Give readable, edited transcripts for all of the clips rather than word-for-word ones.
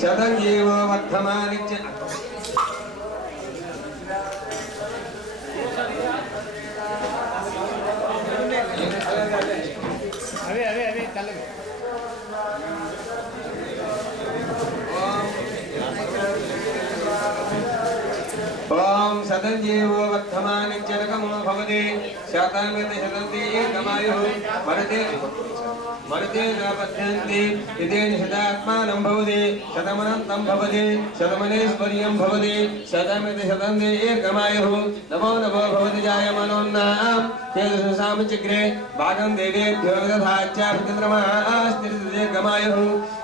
శతంజీవో వర్ధమానిత్య అవే తల్లవి ఓం శతంజీవో వర్ధమానిత్యనకమో భవతి శతామృత శతంతి ఏకమాయుః మరతే నాపద్యంతి ఇదేన శతాత్మానం భవతి శతమనంతం భవతి శతమనేశ్వర్యం భవతి శతమిత శతంతి ఏకమాయుః నమో నమో భవతి జాయమానోన్నాం తేజసామచక్రే భాగం దేవేభ్యో దధాత్యాభిచంద్రమాస్తిర్దేకమాయుః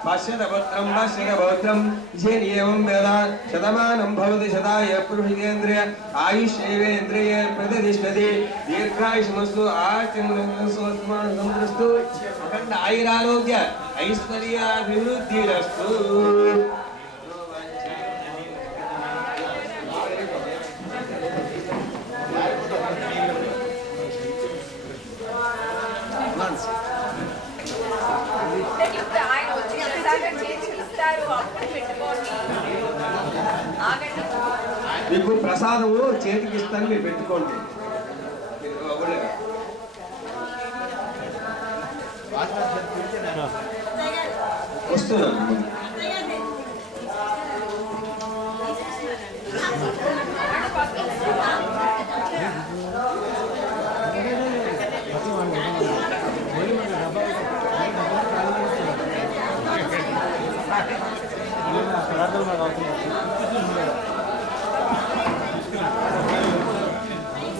భాష్యతపత్రం భాష్యతపౌత్రం జేనియేవం వేద శతమానం భవతి శతాయ పురుషేంద్రియ ఆయుష్యేవేంద్రియ ప్రతిష్టతి దీర్ఘాయుష్మస్తు ఆచంద్రస్తు అఖండ ఆయురారోగ్య ఐశ్వర్యాభివృద్ధిరస్తు. మీకు ప్రసాదము చేతికి ఇస్తాను, మీరు పెట్టుకోండి. వస్తున్నాను.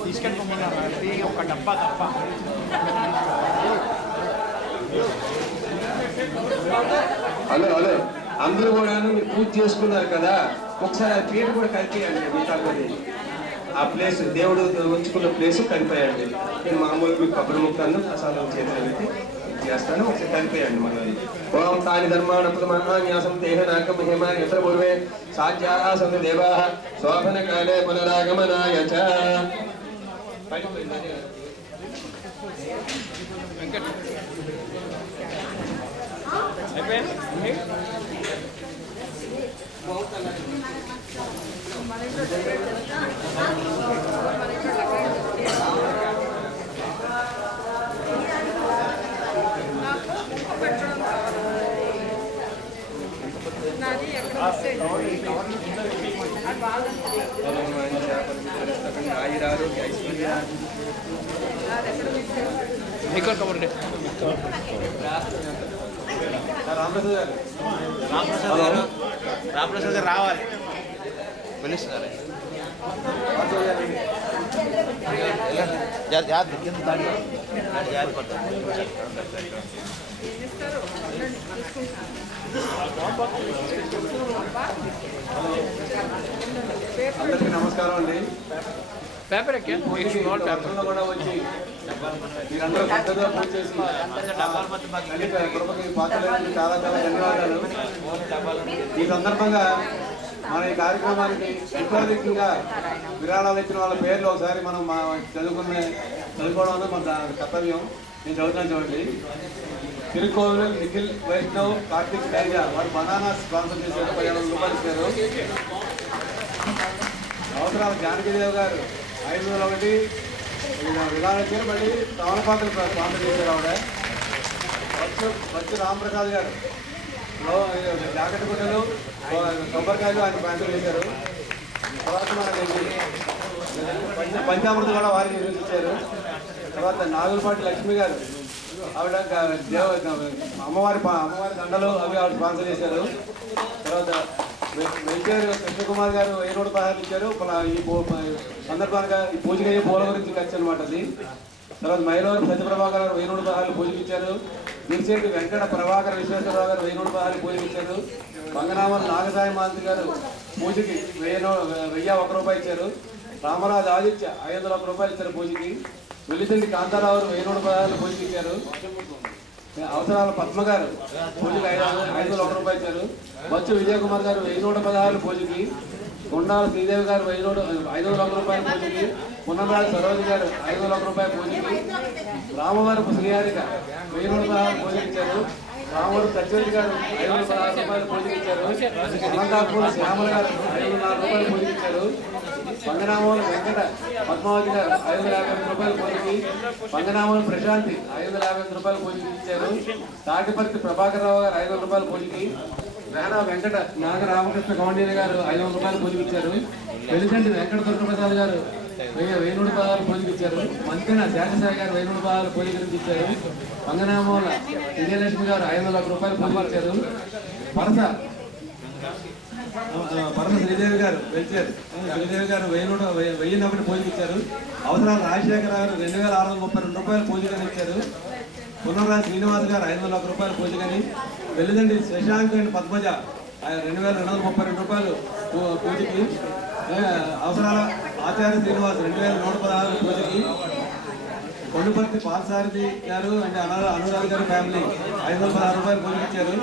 తీసుకెళ్ళిపోమన్నారు ఒక డబ్బా తప్ప. హలో హలో, అందరూ కూడా మీరు పూజ చేసుకున్నారు కదా, ఒకసారి ఆ పీట కూడా కలిపేయండి. మీ తగ్గది ఆ ప్లేస్ దేవుడు ఉంచుకున్న ప్లేస్ కలిపేయండి. నేను మామూలు మీకు కబురు ముక్తాను ప్రసాదం చేతి చేస్తాను, ఒకసారి కలిపేయండి. మనది ఓం తాని ధర్మాణ ప్రమాన్యాసం దేహనాక మహిమ ఎత్ర పూర్వే సాధ్యాసంత దేవా శోభన కాలే పునరాగమనాయ చ. ఆయురారోగ్య ఐశ్వర్య రామప్రసాద్ గారు రావాలి, పిలుస్తున్నారు. అందరికీ నమస్కారం అండి. పేపర్ కూడా వచ్చి మీరందరూ పెద్దగా పూజ చేసి పాత్రలకు చాలా చాలా ధన్యవాదాలు. ఈ సందర్భంగా మన ఈ కార్యక్రమానికి ఎక్కువగా విరాళాలు ఇచ్చిన వాళ్ళ పేర్లు ఒకసారి మనం చదువుకోవడం మన కర్తవ్యం. నేను చదువుతాను చూడండి. తిరుకోవిల్ నిఖిల్ వైష్ణవ్ కార్తిక్ తేజ వారు బనానా స్పాన్సర్ చేశారు, 1500 రూపాయలు ఇచ్చారు. అవసరాలు జానకిదేవ్ గారు 501 విధానం ఇచ్చారు. మళ్ళీ తమలపాకులు స్పాన్సర్ చేశారు ఆవిడ. వచ్చు రామప్రసాద్ గారు జాకెట్ గుడ్డలు కొబ్బరికాయలు ఆయన స్పాన్సర్ చేశారు. తర్వాత మనకి పంచామృతం కూడా వారికి ఇచ్చారు. తర్వాత నాగులపాటి లక్ష్మి గారు ఆవిడ అమ్మవారి దండలు అవి ఆవిడ స్పాన్సర్ చేశారు. తర్వాత వెంకయ్య కృష్ణకుమార్ గారు 1000 రూపాయలు ఇచ్చారు. ఈ సందర్భంగా ఈ పూజకి అయ్యే పూల గురించి ఖర్చు అనమాట అది. తర్వాత మైలవరం సత్యప్రభాకర్ గారు 1000 రూపాయలు పూజకి ఇచ్చారు. దిరిశెట్టి వెంకట ప్రభాకర్ విశ్వేశ్వరరావు గారు 1000 రూపాయలు పూజకి ఇచ్చారు. బంగనామల నాగసాయి మాంతి గారు పూజకి 1001 రూపాయలు ఇచ్చారు. రామరాజు ఆదిత్య 501 రూపాయలు ఇచ్చారు పూజకి. వెల్లిశెట్టి కాంతారావు 1000 రూపాయలు పూజకి ఇచ్చారు. అవసరాల పద్మ గారు పూజకి 501 రూపాయలు ఇచ్చారు. బచ్చు విజయకుమార్ గారు 1116 పూజకి. కొండాల శ్రీదేవి గారు 501 రూపాయలు పూజకి. పున్నరాజు సరోజి గారు 501 రూపాయలు పూజకి. రామవరపు శ్రీహారిక 1016 పూజకి ఇచ్చారు. రామవరం సత్యవతి గారు 516 రూపాయలు పూజకి ఇచ్చారు. అనంతాపూర్ శ్యామల గారు 504 రూపాయలు పూజకి ఇచ్చారు. పంగనామూల వెంకట పద్మావతి గారు 550 రూపాయలు పూజకి. పంగనామూల ప్రశాంతి 550 రూపాయలు పూజకి ఇచ్చారు. తాటిపర్తి ప్రభాకర్ రావు గారు 500 రూపాయలు పూజకి. వేణ వెంకట నాగ రామకృష్ణ కౌండీని గారు 500 రూపాయలు పూజకి ఇచ్చారు. వెలిసంటి వెంకట దుర్గప్రసాద్ గారు 1000 రూపాయలు పూజకి ఇచ్చారు. మంతెన శాఖసాయి గారు 1000 రూపాయలు పూజకి ఇచ్చారు. పంగనామూల విజయలక్ష్మి గారు 501 రూపాయలు పూజకి ఇచ్చారు. పరస శ్రీదేవి గారు శ్రీదేవి గారు 1001 పూజకి ఇచ్చారు. అవసరాల రాజశేఖర గారు 2632 రూపాయలు పూజకని ఇచ్చారు. పునర్రాజు శ్రీనివాస్ గారు 501 రూపాయలు పూజకని. వెల్లిదండి శశాంక్ అండ్ పద్మజ 2232 రూపాయలు పూజకి. అవసరాల ఆచార్య శ్రీనివాస్ 2116 పూజకి. కొండుపర్తి పాలసారథి గారు అండ్ అనురాధ గారి ఫ్యామిలీ 516 రూపాయలు పూజకి ఇచ్చారు.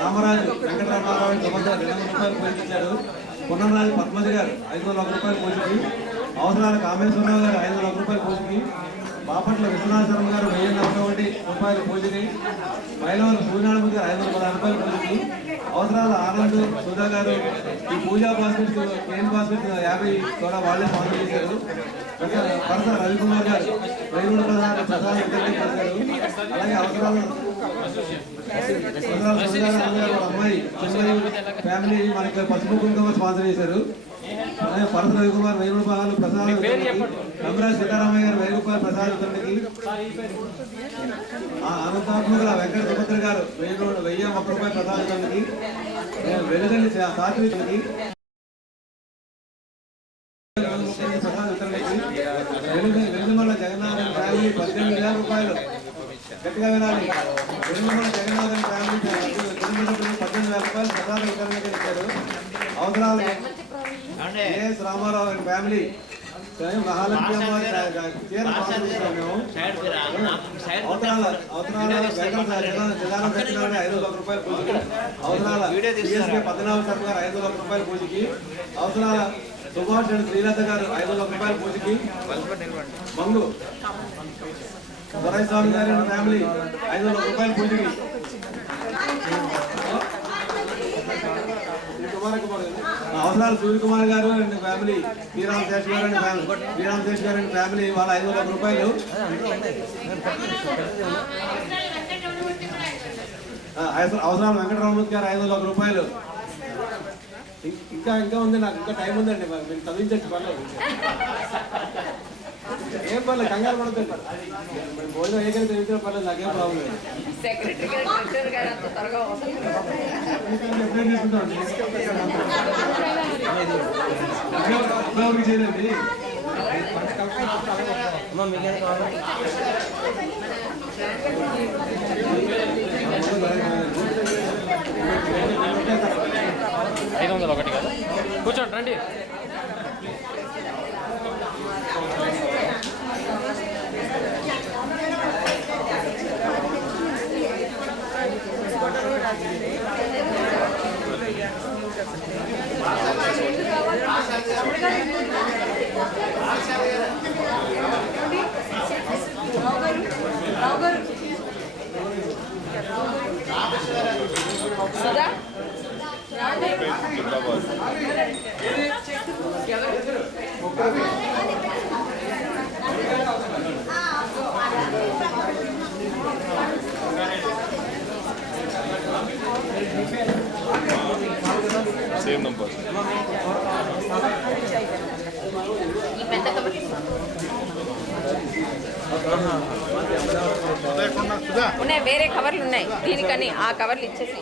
రామరాజు వెంకటరామారావు సుభద్ర 200 రూపాయలు పూజకి ఇచ్చారు. పునర్రాజు పద్మజ గారు 501 రూపాయలు పూజకి. అవసరాల కామేశ్వరరావు గారు 501 రూపాయలు పూజకి. బాపట్ల విశ్వనాథరం గారు 1041 రూపాయలు పూజకి. మైలవరం సూర్యనారాయణ గారు 516 రూపాయలు పూజకి. అవసరాల ఆనంద్ సుధా గారు ఈ పూజా బాస్కెట్ కేన్ బాస్కెట్ 50 కూడా వాళ్ళే స్పాన్సర్ చేశారు. పరస రవికుమార్ గారు 1016 ప్రసాదం చేశారు. అలాగే అవసరాల అమ్మాయి చెన్నై ఫ్యామిలీ మనకి పసుపు కుంకుమ స్పాన్సర్ చేశారు. అలాగే పరస రవికుమార్ 1000 రూపాయలు ప్రసాదం. రమరాజ్ సీతారామయ్య గారు 1000 రూపాయలు ప్రసాదం తండ్రికి. అనంతాత్మకుల వెంకట సుభద్ర గారు 1001 రూపాయలు ప్రసాదం తండ్రికి. వెలుగండి సాత్వికి వెలుగుమల జగన్నాథన్ ఫ్యామిలీ 18,000 రూపాయలు. గట్టిగా వినాలి. వెలుగుమల జగన్నాథన్ ఫ్యామిలీ 18,000 రూపాయలు ప్రసాద వితరణగా ఇచ్చారు. అవసరాలు A S Ramarao and family Mahalakshmi అమ్మవారి చీర స్పాన్సర్ చేశాము మేము. అవసరాల జగన్ సత్యనారాయణ 501 రూపాయలు పూజకి. అవసరాల సిఎస్కే 14 శర్మ గారు 501 రూపాయలు పూజకి. అవసరాల సుభాష్ అండ్ శ్రీలత గారు 501 రూపాయలు పూజకి. మంగు స్వామి గారి ఫ్యామిలీ 501 రూపాయలు పూజకి. అవసరాలు సూర్యకుమార్ గారు అండ్ ఫ్యామిలీ శ్రీరామ్ శేష్ గారు అండ్ ఫ్యామిలీ వాళ్ళ 501 రూపాయలు. అవసరాలు వెంకటరామూర్తి గారు 501 రూపాయలు. ఇంకా ఉంది, నాకు ఇంకా టైం ఉందండి. మీరు చదివించచ్చు పర్లేదు, ఏం పర్లేదు, కంగారు పడుతుంది. భోజనం ఏకైనా చదివించిన పర్లేదు, నాకేం ప్రాబ్లం లేదు. చేయండి. ఒకటి కదా, కూర్చోండి రండి. సేమ్ నంబర్ ఉదయకొండ సుధా ఉన్నాయి, వేరే కవర్లు ఉన్నాయి దీనికని, ఆ కవర్లు ఇచ్చేసి.